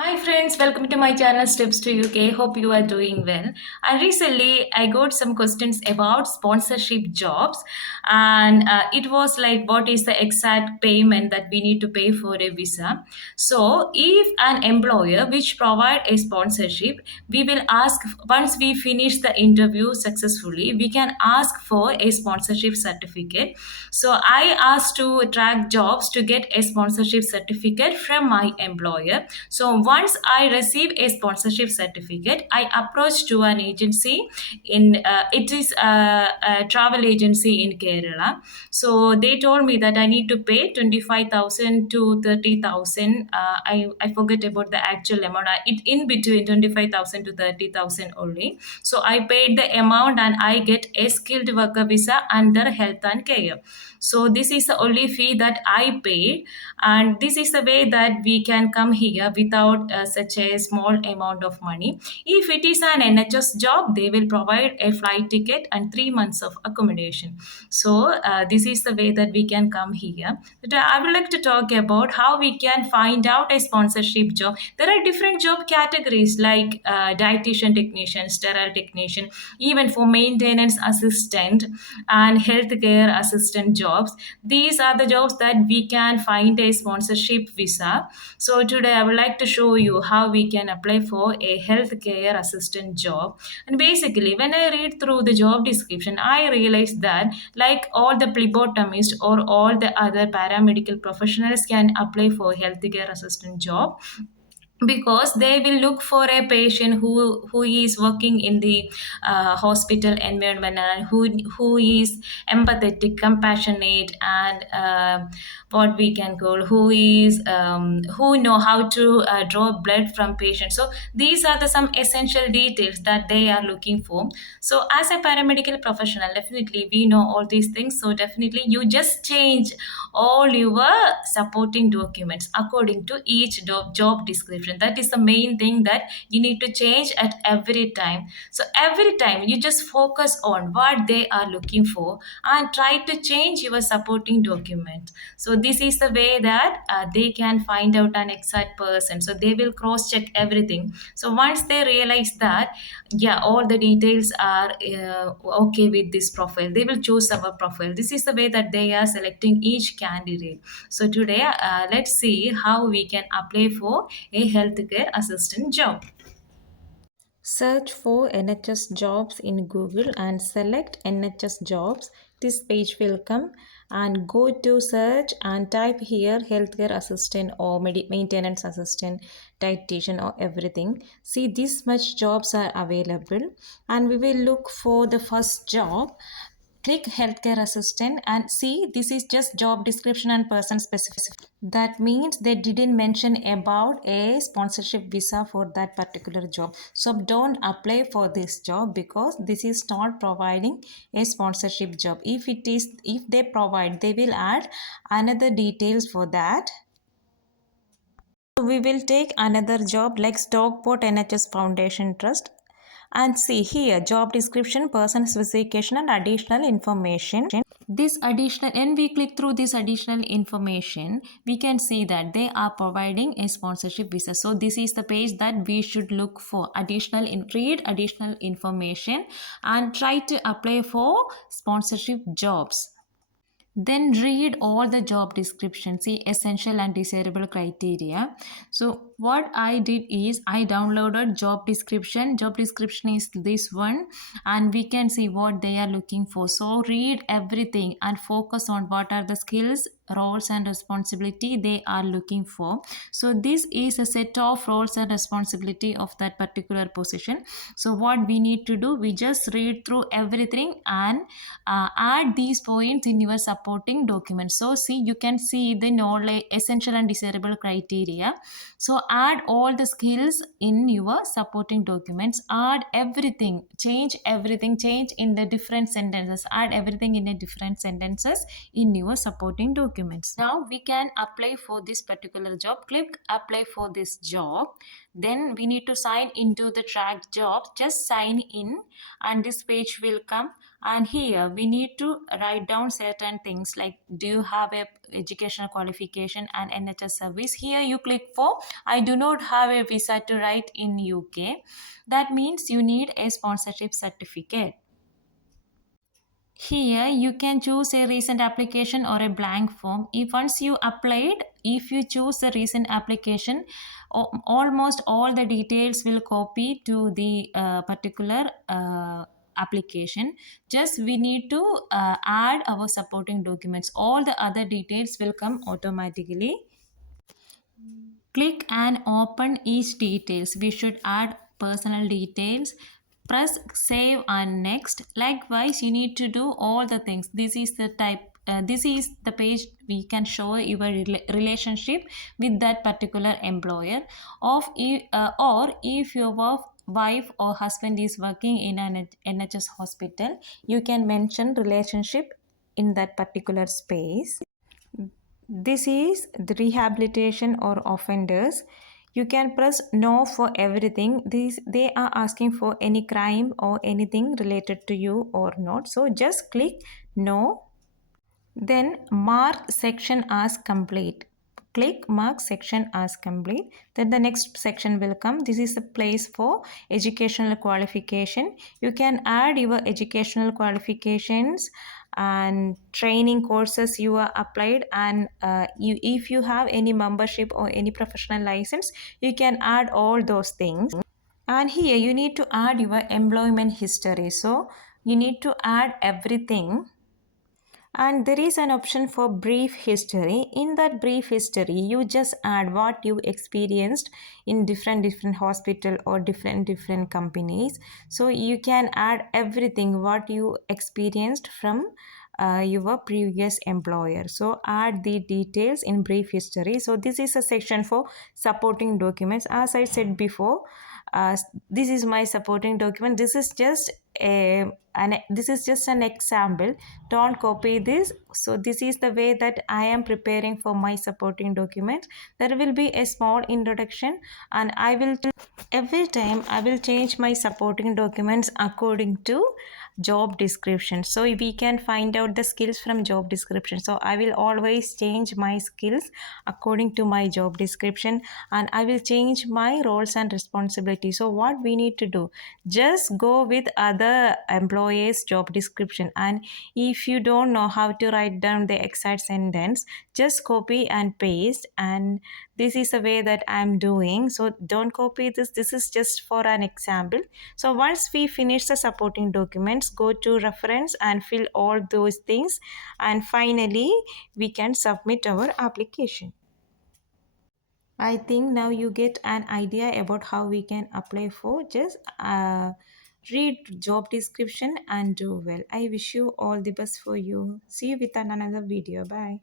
Hi friends, welcome to my channel Steps to UK. Hope you are doing well. And recently I got some questions about sponsorship jobs, and it was like what is the exact payment that we need to pay for a visa. So if an employer which provide a sponsorship, we will ask once we finish the interview successfully, we can ask for a sponsorship certificate. So I asked to track jobs to get a sponsorship certificate from my employer. So once I receive a sponsorship certificate, I approach to an agency in it is a travel agency in Kerala. So they told me that I need to pay 25,000 to 30,000. I forget about the actual amount. It in between 25,000 to 30,000 only. So I paid the amount and I get a skilled worker visa under health and care. So this is the only fee that I paid, and this is the way that we can come here without such a small amount of money. If it is an NHS job, they will provide a flight ticket and 3 months of accommodation. So this is the way that we can come here. But I would like to talk about how we can find out a sponsorship job. There are different job categories like dietitian technician, sterile technician, even for maintenance assistant and healthcare assistant jobs. These are the jobs that we can find a sponsorship visa. So today I would like to show you how we can apply for a healthcare assistant job. And basically, when I read through the job description, I realized that like all the phlebotomists or all the other paramedical professionals can apply for healthcare assistant job, because they will look for a patient who is working in the hospital environment, and who is empathetic, compassionate, and what we can call who is who know how to draw blood from patients. So these are the some essential details that they are looking for. So as a paramedical professional, definitely we know all these things. So definitely you just change all your supporting documents according to each job description. That is the main thing that you need to change at every time. So every time you just focus on what they are looking for and try to change your supporting document. So this is the way that they can find out an exact person. So they will cross check everything. So once they realize that yeah, all the details are okay with this profile, they will choose our profile. This is the way that they are selecting each candidate. So today let's see how we can apply for a healthcare assistant job. Search for NHS jobs in Google and select NHS jobs. This page will come, and go to search and type here healthcare assistant or maintenance assistant, dietitian, or everything. See, this much jobs are available, and we will look for the first job. Click healthcare assistant and see, this is just job description and person specific. That means they didn't mention about a sponsorship visa for that particular job. So don't apply for this job because this is not providing a sponsorship job. If they provide, they will add another details for that. So we will take another job like Stockport NHS Foundation Trust, and see here job description, person specification, and additional information. This additional, when we click through this additional information, we can see that they are providing a sponsorship visa. So this is the page that we should look for. Read additional information and try to apply for sponsorship jobs. Then read all the job descriptions, see essential and desirable criteria. So what I did is I downloaded job description is this one, and we can see what they are looking for. So read everything and focus on what are the skills, roles, and responsibility they are looking for. So this is a set of roles and responsibility of that particular position. So what we need to do, we just read through everything and add these points in your supporting document. So see, you can see the knowledge, essential and desirable criteria. So add all the skills in your supporting documents, add everything, change in the different sentences, add everything in a different sentences in your supporting document. documents. Now we can apply for this particular job. Click apply for this job. Then we need to sign into the track job. Just sign in and this page will come, and here we need to write down certain things like, do you have a educational qualification and NHS service? Here you click for I do not have a visa to write in UK. That means you need a sponsorship certificate. Here you can choose a recent application or a blank form. If once you applied, if you choose the recent application, almost all the details will copy to the particular application. Just we need to add our supporting documents. All the other details will come automatically. Click and open each details. We should add personal details. Press save and next. Likewise, you need to do all the things. This is the type. This is the page we can show your relationship with that particular employer. Or if your wife or husband is working in an NHS hospital, you can mention relationship in that particular space. This is the rehabilitation or offenders. You can press no for everything. They are asking for any crime or anything related to you or not. So just click no. Then mark section as complete. Click mark section as complete. Then the next section will come. This is a place for educational qualification. You can add your educational qualifications and training courses you are applied, and if you have any membership or any professional license, you can add all those things. And here you need to add your employment history. So you need to add everything. And there is an option for brief history. In that brief history, you just add what you experienced in different hospital or different companies. So you can add everything what you experienced from your previous employer. So add the details in brief history. So this is a section for supporting documents. As I said before, this is my supporting document. This is just an example. Don't copy this. So this is the way that I am preparing for my supporting document. There will be a small introduction, and every time I will change my supporting documents according to job description. So we can find out the skills from job description. So I will always change my skills according to my job description, and I will change my roles and responsibilities. So what we need to do, just go with other employees job description, and if you don't know how to write down the exact sentence, just copy and paste. And this is the way that I'm doing. So don't copy this. This is just for an example. So once we finish the supporting documents, go to reference and fill all those things, and finally we can submit our application. I think now you get an idea about how we can apply for. Just read job description and do well. I wish you all the best for you. See you with another video. Bye.